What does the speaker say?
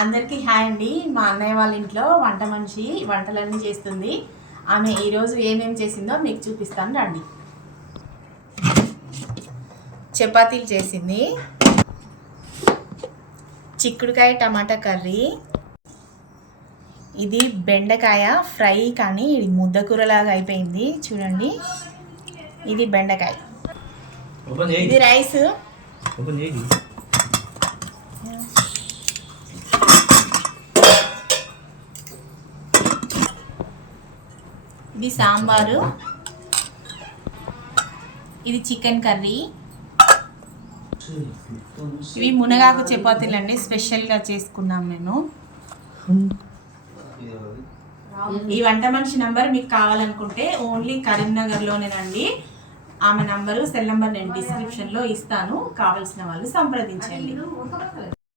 అందరికీ హాయ్ అండి. మా అన్నయ్య వాళ్ళ ఇంట్లో వంట మనిషి వంటలన్నీ చేస్తుంది. ఆమె ఈరోజు ఏమేం చేసిందో మీకు చూపిస్తాను రండి. చపాతీలు చేసింది. చిక్కుడుకాయ టమాటా కర్రీ. ఇది బెండకాయ ఫ్రై కానీ ఇది ముద్దకూరలాగా అయిపోయింది. చూడండి. ఇది బెండకాయ. ఇది రైస్. ఇది సాంబారు. ఇది చికెన్ కర్రీ. ఇవి మునగాకు చపాతీలు అండి స్పెషల్గా చేసుకున్నాం మేము. ఈ వంట మనిషి నంబర్ మీకు కావాలనుకుంటే ఓన్లీ కరీంనగర్లోనేనండి. ఆమె నంబరు సెల్ నంబర్ నేను డిస్క్రిప్షన్లో ఇస్తాను. కావాల్సిన వాళ్ళు సంప్రదించండి.